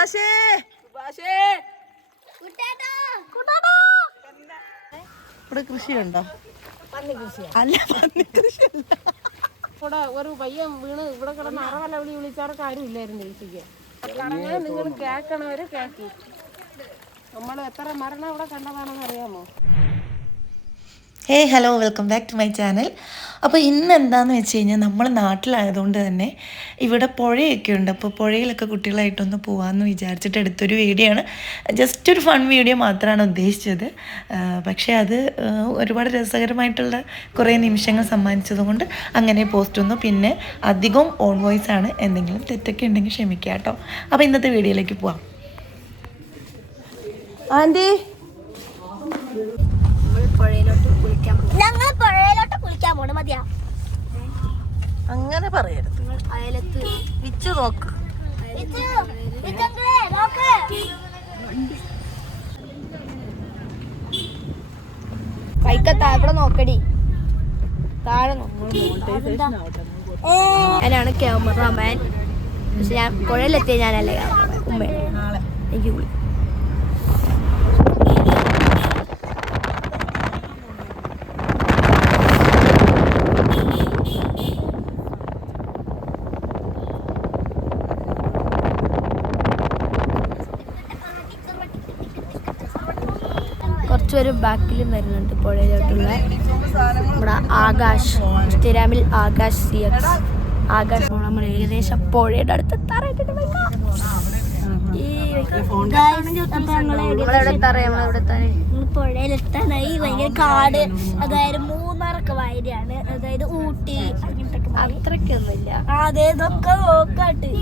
സുഭാഷേ. ഇവിടെ കൃഷിയുണ്ടോ? അല്ല പന്നി കൃഷിയല്ല. ഇവിടെ ഒരു പയ്യൻ വീണ് ഇവിടെ കിടന്ന് അറവല വിളി വിളിച്ചവർക്ക് ആരും ഇല്ലായിരുന്നു നിങ്ങൾ കേൾക്കണവര് കേക്കി നമ്മൾ എത്ര മരണം ഇവിടെ കണ്ടതാണെന്ന് അറിയാമോ? Hey hello welcome back to my channel അപ്പോൾ ഇന്ന് എന്താണെന്ന് വെച്ച് കഴിഞ്ഞാൽ നമ്മൾ നാട്ടിലായതുകൊണ്ട് തന്നെ ഇവിടെ പുഴയൊക്കെ ഉണ്ട്. അപ്പോൾ പുഴയിലൊക്കെ കുട്ടികളായിട്ടൊന്ന് പോകാമെന്ന് വിചാരിച്ചിട്ട് എടുത്തൊരു വീഡിയോ ആണ് ജസ്റ്റ് ഒരു ഫൺ വീഡിയോ മാത്രമാണ് ഉദ്ദേശിച്ചത്. പക്ഷേ അത് ഒരുപാട് രസകരമായിട്ടുള്ള കുറേ നിമിഷങ്ങൾ സമ്മാനിച്ചതുകൊണ്ട് അങ്ങനെ പോസ്റ്റ് വന്നു. പിന്നെ അധികം ഓൺ വോയിസ് ആണ്. എന്തെങ്കിലും തെറ്റൊക്കെ ഉണ്ടെങ്കിൽ ക്ഷമിക്കുക കേട്ടോ. അപ്പോൾ ഇന്നത്തെ വീഡിയോയിലേക്ക് പോവാം. ആന്റി കുളിക്കാൻ മതിയാ. അങ്ങനെ പറയരുത്. അയലത്ത്. വിച്ച് നോക്ക്. കൈക്കത്താ നോക്കടി. താഴെ ഞാനാണ് ക്യാമറമാൻ പക്ഷെ ഞാൻ പുഴയിലെത്തിയ ഞാനല്ലേ ക്യാമറമാൻ ഉമ്മയാണ്. എനിക്ക് കുളി കുറച്ചുപേര് ബാക്കിലും വരുന്നുണ്ട് പുഴയിലോട്ടുള്ള. നമ്മുടെ ആകാശ് ഇൻസ്റ്റഗ്രാമിൽ ആകാശ് സി എക്സ് ആകാശ് നമ്മൾ ഏകദേശം പുഴയുടെ അടുത്ത് എത്താറായിട്ടുണ്ട് പുഴയിലെത്താനായി ഭയങ്കര കാട് അതായത് മൂന്നാറൊക്കെ വയലാണ് അതായത് ഊട്ടി അത്രക്കൊന്നുമില്ല അതെ ഇതൊക്കെ നോക്കാട്ട്.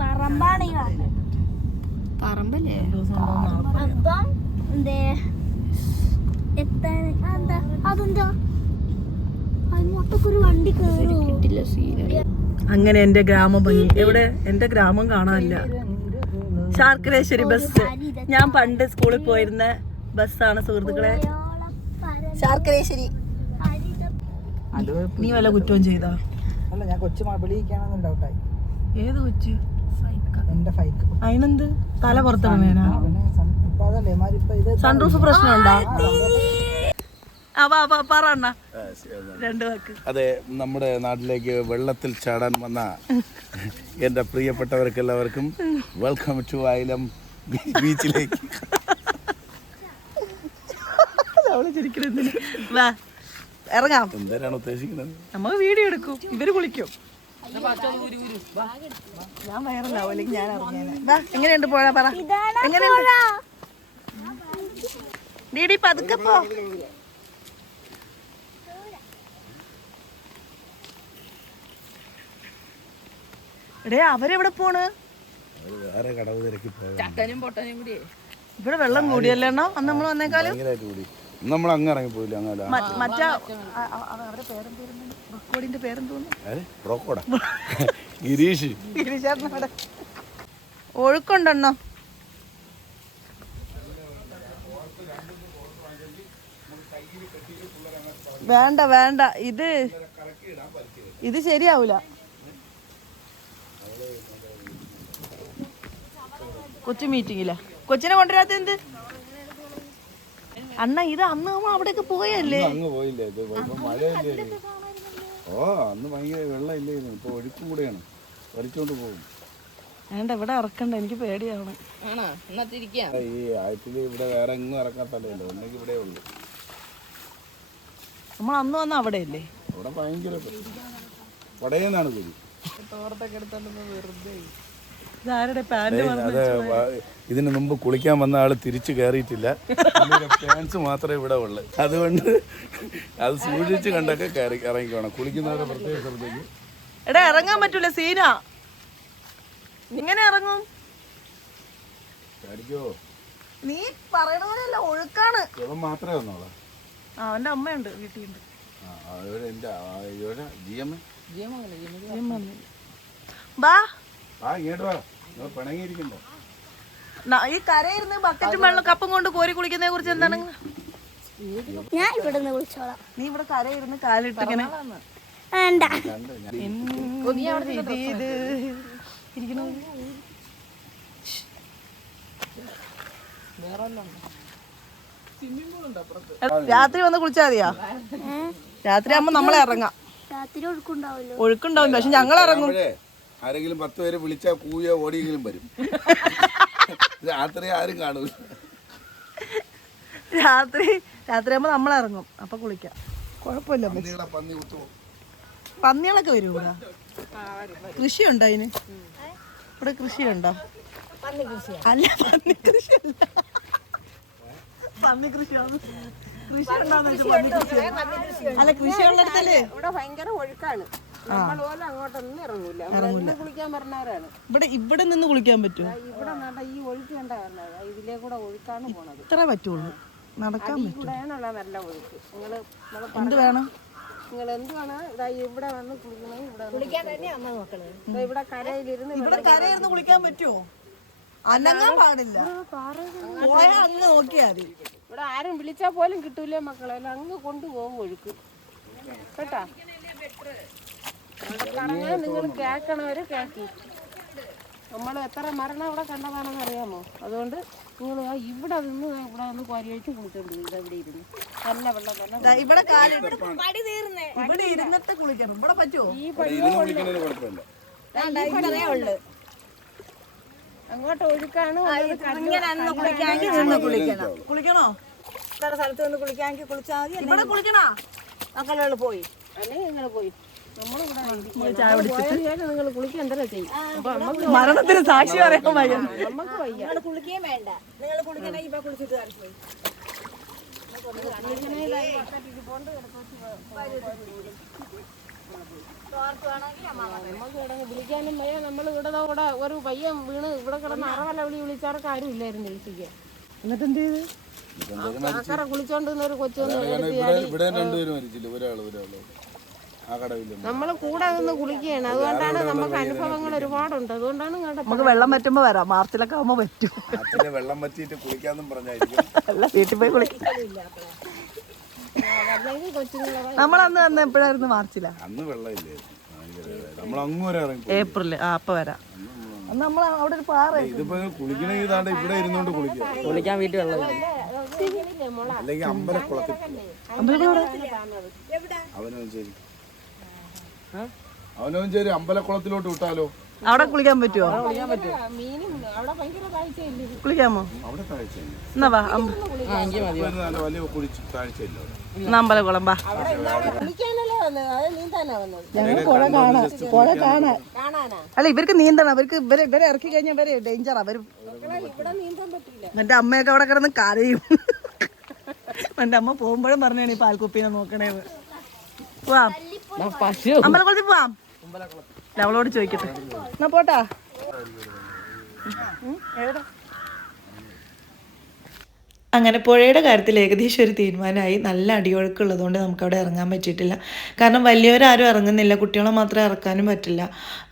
പറമ്പാണ് പറമ്പല്ലേ അപ്പം എന്തേ എത്താൻ എന്താ അതെന്താ? അതിനൊട്ടൊക്കെ വണ്ടി കയറി കിട്ടില്ല സീനറി അങ്ങനെ എന്റെ ഗ്രാമം ഭംഗി. എവിടെ? എന്റെ ഗ്രാമം കാണാനില്ല. ശാർക്കരേശ്വരി ബസ്. ഞാൻ പണ്ട് സ്കൂളിൽ പോയിരുന്ന ബസ്സാണ് സുഹൃത്തുക്കളെ. ശാർക്കരേശ്വരി നീ വല്ല കുറ്റവും ചെയ്താ? അല്ല ഞാൻ കൊച്ചു വിളിയിക്കാണെന്ന് ഡൗട്ടായി ഏത് കൊച്ചു? അതിനെന്ത്? തല ഇത് സൺറൂഫ് പ്രശ്നമുണ്ടോ? അതെ നമ്മുടെ നാട്ടിലേക്ക് വെള്ളത്തിൽ ചാടാൻ വന്ന എന്റെ പ്രിയപ്പെട്ടവർക്ക് എല്ലാവർക്കും വെൽക്കം ടു ഐലം ബീച്ചിലേക്ക് അവൾ ചിരിക്കണെന്തിന് വാ ഇറങ്ങാം. എന്തേരാണ് ഉദ്ദേശിക്കുന്നത്? നമുക്ക് വീഡിയോ എടുക്കും. ഇവർ കുളിക്കും. ഞാൻ വയറലാവും അല്ലെങ്കിൽ ഞാൻ എങ്ങനെയുണ്ട് പോഴ? പറ. എങ്ങനെയുണ്ട്? ഡീഡി പതുക്കെ പോ. എടേ അവരെവിടെ പോണ്? കടവ് തിരക്കി പോയത് ഇവിടെ വെള്ളം കൂടിയല്ലേ എണ്ണോ അന്ന് നമ്മൾ വന്നേക്കാളും കൂടി. നമ്മൾ അങ്ങ് ഇറങ്ങി പോയില്ല അങ്ങനെ മറ്റാ അവരുടെ പേരെന്തോന്നു? പേരെന്തോന്നു? ഗിരീഷ്. ഒഴുക്കുണ്ടെണ്ണോ വേണ്ട വേണ്ട. ഇത് ഇത് ശരിയാവൂല. കൊച്ചു മീറ്റിങ്ങില്ല കൊച്ചിനെ കൊണ്ടുവരാത്ത എന്ത്? അണ്ണ ഇത് അന്ന് നമ്മൾ അവിടെയൊക്കെ പോയല്ലേ? അങ്ങ് പോയില്ലേ? ഇത് മഴയല്ലേ ഓ അന്ന് ഭയങ്കര വെള്ളം ഇല്ലായിരുന്നു ഇപ്പൊ ഒഴുക്കും കൂടെയാണ്. വലിച്ചോണ്ട് പോകും. വേണ്ട ഇവിടെ ഇറക്കണ്ട. എനിക്ക് പേടിയാണ്. ഈ ആഴ്ചയിൽ ഇവിടെ വേറെ എങ്ങും ഇറക്കാൻ സ്ഥലമില്ല. ഒന്നെങ്കിൽ ഇവിടെ ഉള്ളു. നമ്മൾ അന്ന് വന്ന അവിടെ അല്ലേ അവിടെ ഭയങ്കര വടയെന്നാണ് കൂടി ഇതാരുടെ പാന്റ് അത് വ- ഇതിന് മുമ്പ് കുളിക്കാൻ വന്ന ആൾ തിരിച്ചു കയറിയിട്ടില്ല പാൻസ് മാത്രമേ ഇവിടെ ഉള്ളു. അതുകൊണ്ട് അത് സൂക്ഷിച്ച് കണ്ടൊക്കെ കയറി ഇറങ്ങിക്കോണം. കുളിക്കുന്നവരെ പ്രത്യേക ശ്രദ്ധിക്കും എടാ ഇറങ്ങാൻ പറ്റൂല സീന. ഇങ്ങനെ ഇറങ്ങും. നീ പറയണ പോലെയല്ല ഒഴുക്കാണ് മാത്രമേ വന്നോളൂ. അവന്റെ അമ്മയുണ്ട് വീട്ടിലുണ്ട്. ആ ഇവിടെ എന്താ ഇവിടെ ജി ഈ കരയിരുന്ന് ബക്കറ്റും വെള്ളം കപ്പും കൊണ്ട് കോരി കുളിക്കുന്നതിനെ കുറിച്ച് എന്താണ്? ഞാൻ ഇവിടെ വിളിച്ചോളാം നീ ഇവിടെ കരയിരുന്ന് കാലിട്ട് ഇങ്ങനെ വേണ്ട. രാത്രി വന്ന് കുളിച്ചാൽ മതിയാ? രാത്രി ആകുമ്പോ നമ്മളെ ഇറങ്ങാം. ഒഴുക്കുണ്ടാവും പക്ഷെ ഞങ്ങൾ ഇറങ്ങും. ആരെങ്കിലും പത്ത് പേര് വിളിച്ചാൽ കൂയോ ഓടിയെങ്കിലും വരും. രാത്രി ആരും കാണൂല. രാത്രി രാത്രി ആകുമ്പോ നമ്മൾ ഇറങ്ങും. അപ്പൊ കുളിക്കാം. കുഴപ്പമില്ല പന്നികളൊക്കെ വരും ഇവിടെ കൃഷിയുണ്ടോ അതിന്? ഇവിടെ കൃഷിയുണ്ടോ? അല്ല പന്നി കൃഷിയല്ല. പന്നി കൃഷിയാണ് കൃഷി കൃഷി. അല്ല കൃഷിയുള്ളിടത്തല്ലേ ഇവിടെ ഭയങ്കര ഒഴുക്കാണ്. നമ്മൾ പോലും അങ്ങോട്ടൊന്നും ഇറങ്ങൂല. നമ്മൾ കുളിക്കാൻ പറഞ്ഞവരാണ്. ഇവിടെ ഇവിടെ നിന്ന് കുളിക്കാൻ പറ്റും ഇവിടെ നട ഈ ഒഴുക്ക് കണ്ട പറഞ്ഞത് ഇതിലേ കൂടെ ഒഴുക്കാണ് പോണത്. ഇത്ര പറ്റുള്ളൂ. നടക്കാൻ പറ്റും. നല്ല ഒഴുക്ക്. നിങ്ങൾ എന്ത് വേണം? നിങ്ങൾ എന്തുവാണ് ഇവിടെ വന്ന് കുളിക്കണേ ഇവിടെ കുളിക്കാൻ തന്നെയാണ് മക്കൾ ഇവിടെ കരയിലിരുന്ന് ഇവിടെ കരയിരുന്ന് കുളിക്കാൻ പറ്റുമോ അനങ്ങാൻ പാടില്ല. പോയാ അങ്ങ് നോക്കിയാ മതി. ഇവിടെ ആരും വിളിച്ചാ പോലും കിട്ടൂലേ മക്കളെ. അങ്ങ് കൊണ്ടുപോകും ഒഴുക്ക്. കേട്ടാ? പറഞ്ഞാൽ നിങ്ങൾ കേൾക്കണവര് കേക്കി നമ്മൾ എത്ര മരണം ഇവിടെ കണ്ടതാണെന്ന് അറിയാമോ? അതുകൊണ്ട് നിങ്ങൾ ഇവിടെ നിന്ന് ഇവിടെ നിന്ന് കോരി കുളിച്ചോണ്ട് ഇവിടെ ഇവിടെ ഇരുന്ന്. നല്ല വെള്ളം തന്നെ ദാ ഇവിടെ ഇവിടെ ഇരുന്നിട്ട് കുളിക്കണം. ഇവിടെ പറ്റുമോ ഈ അങ്ങോട്ട് ഒഴുക്കാണ് കുളിക്കണോ. സ്ഥലത്ത് നിന്ന് കുളിക്കാമെങ്കിൽ കുളിച്ചാൽ മതി. ഇവിടെ കുളിക്കണോ? മക്കളുകൾ പോയി. അല്ലെങ്കിൽ നിങ്ങൾ പോയി? നിങ്ങൾ ചെയ്യും. മരണത്തിന് സാക്ഷി പറയാൻ വയ്യ. നമുക്ക് വയ്യ. കുളിക്കുകയും വേണ്ട. നിങ്ങൾ കുളിക്കണമെങ്കിൽ ഇപ്പൊ കുളിച്ചിട്ട് കാണിച്ചു കിടന്ന് വിളിക്കാനും വയ്യ നമ്മൾ ഇവിടെ ഒരു പയ്യൻ വീണ് ഇവിടെ കിടന്ന് അറവല വിളി വിളിച്ചാർക്ക് ആരും ഇല്ലായിരുന്നു രക്ഷിക്കാൻ എന്നിട്ട് എന്ത് ചെയ്ത് ആക്കറ ഒരു കൊച്ചു നമ്മൾ കൂടെ നിന്ന് കുളിക്കുകയാണ്. അതുകൊണ്ടാണ് നമുക്ക് അനുഭവങ്ങൾ ഒരുപാടുണ്ട്. അതുകൊണ്ടാണ് നമുക്ക് വെള്ളം പറ്റുമ്പോ വരാം. മാർച്ചിലൊക്കെ ആവുമ്പോ പറ്റും. വെള്ളം പറ്റിയിട്ട് കുളിക്കാന്നും പറഞ്ഞായിരിക്കും. വീട്ടിൽ പോയി കുളിക്കാം നമ്മൾ അന്ന് എപ്പോഴായിരുന്നു മാർച്ചിലാ? അന്ന് വെള്ളമില്ലായിരുന്നു. നമ്മൾ അങ്ങ് വരെ ഇറങ്ങി ഏപ്രിൽ. ആ അപ്പൊ വരാം. നമ്മൾ അവിടെ ഒരു പാറ ഇതിപ്പോ ഇതാണ്ട് ഇവിടെ ഇരുന്നോണ്ട് കുളിക്കാം. കുളിക്കാൻ വീട്ടിൽ വെള്ളം അല്ലെങ്കിൽ അമ്പലക്കുളത്തിൽ അവനവൻ ശരി. അവനവൻ ശരി അമ്പലക്കുളത്തിലോട്ട് വിട്ടാലോ? അവിടെ കുളിക്കാൻ പറ്റുമോ കുളിക്കാമോ? എന്നാ വാ അമ്പലക്കുളം വാ. ഞങ്ങൾ പുഴ പുഴ അല്ല ഇവർക്ക് നീന്തണം. അവർക്ക് ഇവരെ ഇവരെ ഇറക്കി കഴിഞ്ഞാൽ ഇവരെ ഡേഞ്ചർ പറ്റില്ല. എന്റെ അമ്മയൊക്കെ അവിടെ കിടന്ന് കരയും. എന്റെ അമ്മ പോകുമ്പോഴും പറഞ്ഞാണ് ഈ പാൽക്കുപ്പീനെ നോക്കണേന്ന്. പോവാം അമ്പലക്കുളത്തിൽ പോവാം. ഇല്ല, അവളോട് ചോദിക്കട്ടെ. എന്നാ പോട്ടാ. എവിടെ? അങ്ങനെ പുഴയുടെ കാര്യത്തിൽ ഏകദേശം ഒരു തീരുമാനമായി. നല്ല അടിയൊഴുക്കുള്ളതുകൊണ്ട് നമുക്ക് അവിടെ ഇറങ്ങാൻ പറ്റിയിട്ടില്ല. കാരണം വലിയവരാരും ഇറങ്ങുന്നില്ല. കുട്ടികളെ മാത്രം ഇറക്കാനും പറ്റില്ല.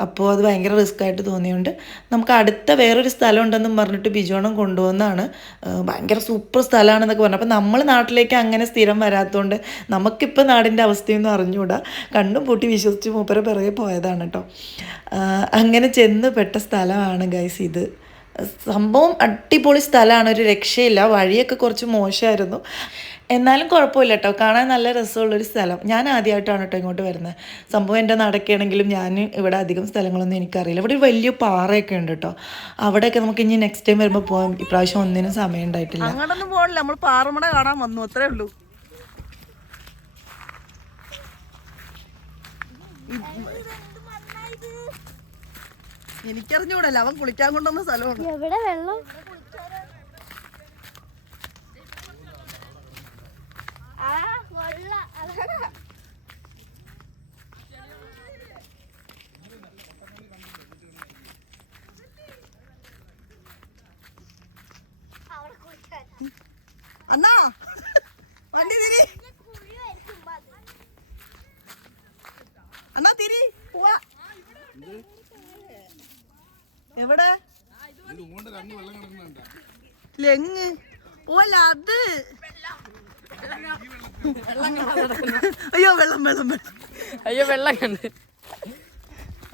അപ്പോൾ അത് ഭയങ്കര റിസ്ക് ആയിട്ട് തോന്നിയുകൊണ്ട് നമുക്ക് അടുത്ത വേറൊരു സ്ഥലം ഉണ്ടെന്നും പറഞ്ഞിട്ട് ബിജോണം കൊണ്ടുവന്നാണ്. ഭയങ്കര സൂപ്പർ സ്ഥലമാണെന്നൊക്കെ പറഞ്ഞു. അപ്പോൾ നമ്മൾ നാട്ടിലേക്ക് അങ്ങനെ സ്ഥിരം വരാത്തതുകൊണ്ട് നമുക്കിപ്പോൾ നാടിന്റെ അവസ്ഥയൊന്നും അറിഞ്ഞുകൂടാ. കണ്ണും പൂട്ടി വിശ്വസിച്ച് മൂപ്പരെ പിറകെ പോയതാണ് കേട്ടോ. അങ്ങനെ ചെന്ന് പെട്ട സ്ഥലമാണ് ഗൈസ് ഇത്. സംഭവം അടിപൊളി സ്ഥലമാണ് ഒരു രക്ഷയില്ല. വഴിയൊക്കെ കുറച്ച് മോശമായിരുന്നു. എന്നാലും കുഴപ്പമില്ല കേട്ടോ കാണാൻ നല്ല രസമുള്ളൊരു സ്ഥലം. ഞാൻ ആദ്യമായിട്ടാണ് കേട്ടോ ഇങ്ങോട്ട് വരുന്നത്. സംഭവം എന്റെ നടക്കുകയാണെങ്കിലും ഞാൻ ഇവിടെ അധികം സ്ഥലങ്ങളൊന്നും എനിക്കറിയില്ല. ഇവിടെ ഒരു വലിയ പാറയൊക്കെ ഉണ്ട് കേട്ടോ അവിടെയൊക്കെ നമുക്ക് ഇനി നെക്സ്റ്റ് ടൈം വരുമ്പോൾ പോകാം ഇപ്രാവശ്യം ഒന്നിനും സമയം ഉണ്ടായിട്ടില്ല. അങ്ങോട്ടൊന്നും പോകണില്ല നമ്മൾ പാറമട കാണാൻ വന്നു. അത്രേ ഉള്ളൂ. എനിക്കറിഞ്ഞൂടല്ല. അവൻ കുളിക്കാൻ കൊണ്ടുവന്ന സ്ഥലമാണ്. എവിടെ വെള്ളം ആ വെള്ളം അതാണ് അവിടെ കുളിക്കാൻ അണ്ണാ വണ്ടി തിരി കുഴിയായിരിക്കും അത്. അണ്ണാ തിരി പോവാ എവിടെ? ലെങ് ഓല അത്. അയ്യോ വെള്ളം വെള്ളം വെള്ളം. അയ്യോ വെള്ളം കണ്ട്.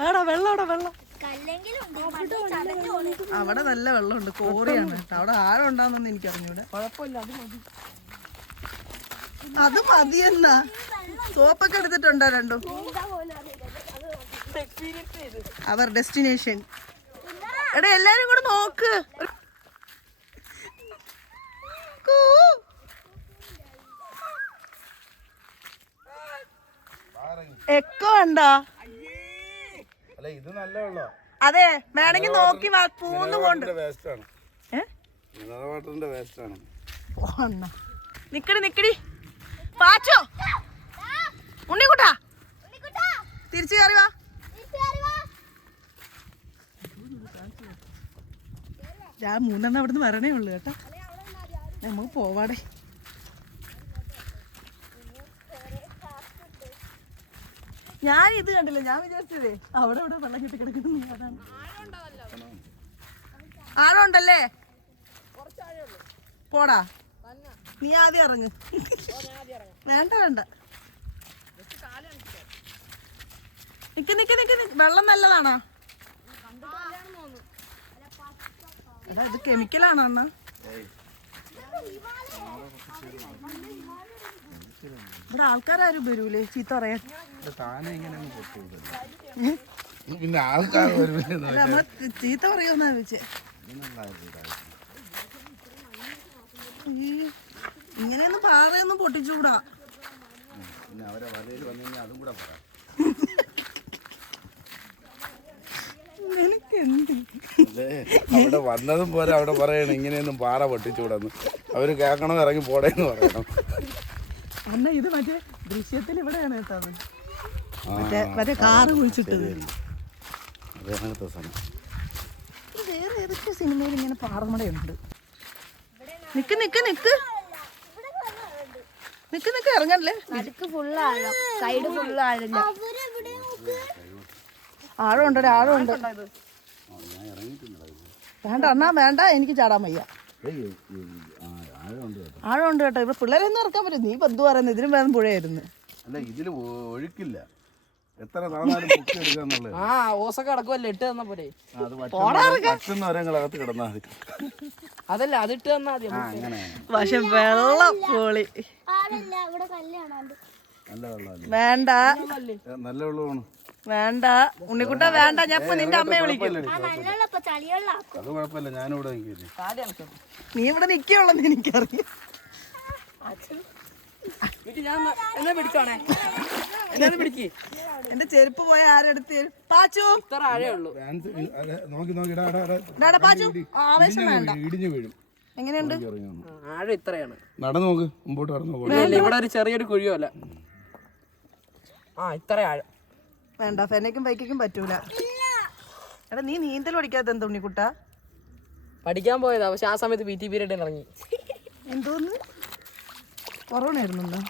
ആടാ വെള്ളം ആടാ വെള്ളം. അവിടെ നല്ല വെള്ളമുണ്ട് കോറിയാണ്. കേട്ടോ. അവിടെ ആഴം ഉണ്ടാകുന്നൊന്നും എനിക്ക് അറിഞ്ഞൂടെ അത് മതി. അത് മതി എന്നാ. സോപ്പൊക്കെ എടുത്തിട്ടുണ്ടോ രണ്ടും? അവർ ഡെസ്റ്റിനേഷൻ. എടാ എല്ലാരും കൂടെ നോക്ക്. എക്കോ ഉണ്ടോ അല്ല ഇത് നല്ല അതെ വേണമെങ്കിൽ നോക്കി പൂന്ന് പോണ്ണ നിക്കടി നിക്കടി. പാച്ചോ ഉണ്ണിക്കുട്ടാ. തിരിച്ചു കയറി വാ. ഞാൻ മൂന്നെണ്ണം അവിടുന്ന് വരണേ ഉള്ളു കേട്ടോ. നമുക്ക് പോവാടെ. ഞാൻ ഇത് കണ്ടില്ല ഞാൻ വിചാരിച്ചതേ അവിടെ ഇവിടെ വെള്ളം കെട്ടി കിടക്കുന്നു. അതാണ്. ആഴമുണ്ടല്ലേ? പോടാ. നീ ആദ്യം ഇറങ്ങ്. വേണ്ട വേണ്ട. നിക്ക് നിക്ക് നിക്ക്. വെള്ളം നല്ലതാണോ? ഇത് കെമിക്കലാണോ അണ്ണ? ഇവിടെ ആൾക്കാരും വരൂലേ? ചീത്ത പറയാൻ. പിന്നെ ആൾക്കാർ ചീത്ത പറയുമെന്നാ ചോദിച്ചേ. ഈ ഇങ്ങനെയൊന്നും പാറയൊന്നും പൊട്ടിച്ചുകൂടാ. പിന്നെ അവരെ വലയിൽ വന്നു കഴിഞ്ഞാൽ അതും കൂടെ പറയാം നിനക്കെന്ത് അതെ അവിടെ വന്നതും പോരാ അവിടെ പറയണം ഇങ്ങനെയൊന്നും പാറ പൊട്ടിച്ചുകൂടെന്ന് അവർ കേൾക്കണം ഇറങ്ങി പോടേന്ന് പറയണം. അന്ന ഇത് മറ്റേ ദൃശ്യത്തിൽ ഇവിടെയാണ് കേട്ടോ മറ്റേ മറ്റേ കാറ് കുഴിച്ചിട്ടത്. അതെ അങ്ങനത്തെ സാധനം. ഇത് വേറെ ഏതൊക്കെ സിനിമയിൽ ഇങ്ങനെ പാറമടയുണ്ട്. നിക്ക് നിക്ക് നിക്ക്. നിക്ക് നിക്ക് ഇറങ്ങല്ലേ. നടുക്ക് ഫുള്ള് ആഴം സൈഡ് ഫുള്ള് ആഴില്ല ആഴമുണ്ട് ആഴമുണ്ട് വേണ്ട അണ്ണാ വേണ്ട എനിക്ക് ചാടാൻ വയ്യ. ആഴമുണ്ട് കേട്ടോ. ഇവിടെ പിള്ളേരൊന്നും ഇറക്കാൻ പറ്റും നീ ബന്ധു പറയുന്നത് ഇതിലും വേണം പുഴയായിരുന്നു. അല്ല ഇതിൽ ഒഴുക്കില്ല. എത്ര ആ ഓസൊക്കെ ഇട്ട് തന്നാ പോരെ. മതി. അതല്ല അത് ഇട്ട് തന്നാ മതി. പക്ഷെ വെള്ളം പൊളി. വേണ്ട. നല്ല വെള്ളമാണ്. വേണ്ട. ഉണ്ണിക്കുട്ട വേണ്ട. ഞാൻ ഇപ്പൊ നിന്റെ അമ്മയെ വിളിക്കും. അത് കുഴപ്പമില്ല. ഞാനിവിടെ നീ ഇവിടെ നിക്കുള്ളൂ എനിക്കറിയാം. എന്നെ പിടിച്ചോണേ? എന്നെ പിടിക്ക്? എന്റെ ചെരുപ്പ് പോയ ആരെടുത്ത്? പാച്ചു. ഇത്ര നോക്കി പാച്ചു. ആവേശം വേണ്ട. വീഴും എങ്ങനെയുണ്ട്? ആഴം ഇത്രയാണ്. നടന്നു നോക്ക്. മുമ്പോട്ട് ഇവിടെ ഒരു ചെറിയൊരു കുഴിയോ അല്ല ആ ഇത്ര ആഴം. വേണ്ട ഫെനയ്ക്കും ബൈക്കും പറ്റൂല. എടാ നീ നീന്തൽ പഠിക്കാത്ത എന്താ ഉണ്ണിക്കുട്ട? പഠിക്കാൻ പോയതാ പക്ഷെ ആ സമയത്ത് പി ടി പീരീഡ് ഇറങ്ങി. എന്തോന്ന്? കൊറോണ ആയിരുന്നു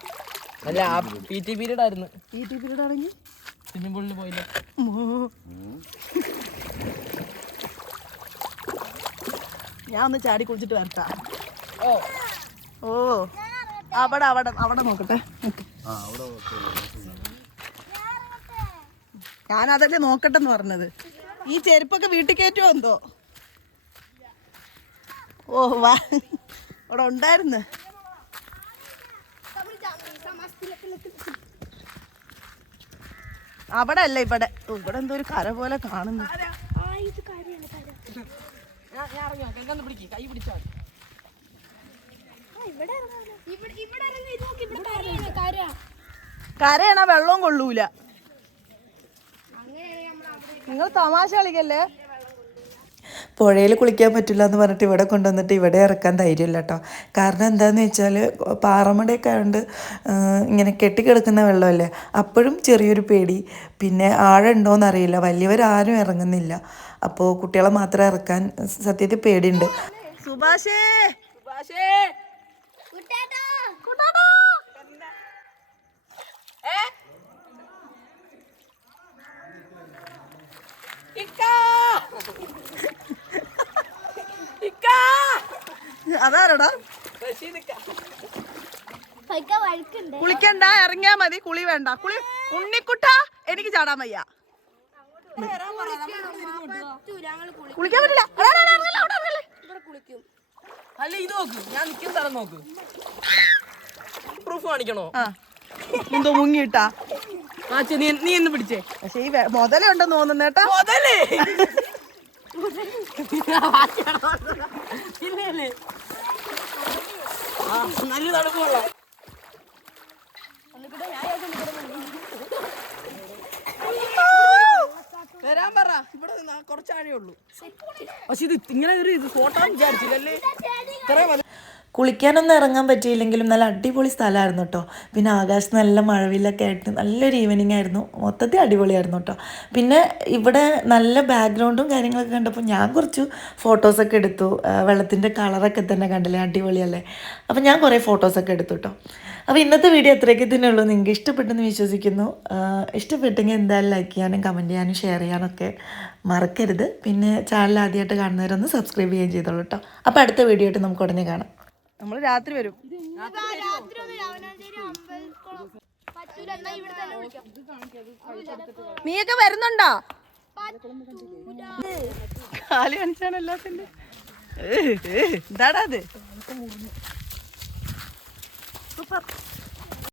അല്ല ആ പി ടി പീരീഡ് ആയിരുന്നു. ഈ ടി പീരീഡ് ആണെങ്കിൽ? സ്വിമ്മിംഗ് പൂളിൽ പോയില്ല. ഞാൻ ഒന്ന് ചാടി കുളിച്ചിട്ട് വരട്ടാ. ഓ. ഓ. അവിടെ അവിടെ അവിടെ നോക്കട്ടെ. ആ അവിടെ ഓക്കേ. ഞാൻ അതല്ലേ നോക്കട്ടെ എന്ന് പറഞ്ഞത്. ഈ ചെരുപ്പൊക്കെ വീട്ടിൽ കയറ്റുമോ എന്തോ? ഓ വാ. ഉണ്ടായിരുന്നു. അവിടെ അല്ല ഇവിടെ ഇവിടെ എന്തോ ഒരു കര പോലെ കാണുന്നു. കരയണ? വെള്ളവും കൊള്ളൂല. നിങ്ങൾ തമാശ കളിക്കല്ലേ? പുഴയിൽ കുളിക്കാൻ പറ്റില്ല എന്ന് പറഞ്ഞിട്ട് ഇവിടെ കൊണ്ടുവന്നിട്ട് ഇവിടെ ഇറക്കാൻ ധൈര്യമില്ല കേട്ടോ കാരണം എന്താണെന്ന് വെച്ചാൽ പാറമടയൊക്കെ ആയതുകൊണ്ട് ഇങ്ങനെ കെട്ടിക്കിടക്കുന്ന വെള്ളമല്ലേ? അപ്പോഴും ചെറിയൊരു പേടി. പിന്നെ ആഴുണ്ടോയെന്ന് അറിയില്ല. വലിയവരാരും ഇറങ്ങുന്നില്ല. അപ്പോൾ കുട്ടികളെ മാത്രം ഇറക്കാൻ സത്യത്തിൽ പേടിയുണ്ട്. സുഭാഷേ! സുഭാഷേ! അതാരടാ? കുളിക്കണ്ട? ഇറങ്ങിയാ മതി. കുളി വേണ്ട. കുളി ഉണ്ണിക്കുട്ട എനിക്ക് ചാടാൻ വയ്യ. കുളിക്കാൻ പറ്റില്ല. അല്ല ഇത് നോക്ക്. ഞാൻ നിൽക്കുന്ന സ്ഥലം നോക്ക്. പ്രൂഫ് കാണിക്കണോ? ആ. എന്തോ മുങ്ങിട്ടാ നീ നീ എന്ന് പിടിച്ചേ. പക്ഷേ ഈ ഉണ്ടെന്ന് തോന്നുന്നേട്ടാ. മുതലേ. നല്ല തണുപ്പുള്ള വരാൻ പറ ഇവിടെ കുറച്ചാഴേ ഉള്ളൂ പക്ഷെ ഇത് ഇങ്ങനെ ഒരു ഇത് ഫോട്ടോ വിചാരിച്ചില്ലല്ലേ? ഇത്രയും കുളിക്കാനൊന്നും ഇറങ്ങാൻ പറ്റിയില്ലെങ്കിലും നല്ല അടിപൊളി സ്ഥലമായിരുന്നു കേട്ടോ. പിന്നെ ആകാശം നല്ല മഴവിലൊക്കെ ആയിട്ട് നല്ലൊരു ഈവനിങ് ആയിരുന്നു. മൊത്തത്തിൽ അടിപൊളിയായിരുന്നു കേട്ടോ. പിന്നെ ഇവിടെ നല്ല ബാക്ക്ഗ്രൗണ്ടും കാര്യങ്ങളൊക്കെ കണ്ടപ്പോൾ ഞാൻ കുറച്ച് ഫോട്ടോസൊക്കെ എടുത്തു. വെള്ളത്തിന്റെ കളറൊക്കെ തന്നെ കണ്ടില്ലേ? അടിപൊളിയല്ലേ? അപ്പോൾ ഞാൻ കുറേ ഫോട്ടോസൊക്കെ എടുത്തു കേട്ടോ. അപ്പോൾ ഇന്നത്തെ വീഡിയോ അത്രയൊക്കെ തന്നെ ഉള്ളൂ. നിങ്ങൾക്ക് ഇഷ്ടപ്പെട്ടെന്ന് വിശ്വസിക്കുന്നു. ഇഷ്ടപ്പെട്ടെങ്കിൽ എന്തായാലും ലൈക്ക് ചെയ്യാനും കമന്റ് ചെയ്യാനും ഷെയർ ചെയ്യാനൊക്കെ മറക്കരുത്. പിന്നെ ചാനൽ ആദ്യമായിട്ട് കാണുന്നവരൊന്ന് സബ്സ്ക്രൈബ് ചെയ്യുകയും ചെയ്തോളൂ കേട്ടോ. അപ്പോൾ അടുത്ത വീഡിയോ ആയിട്ട് നമുക്ക് ഉടനെ കാണാം. നമ്മൾ രാത്രി വരും. നീയൊക്കെ വരുന്നുണ്ടോ? കാൽ കാണിച്ചാണ് എല്ലാത്തിന്റെ എന്താടാ അത്? സൂപ്പർ.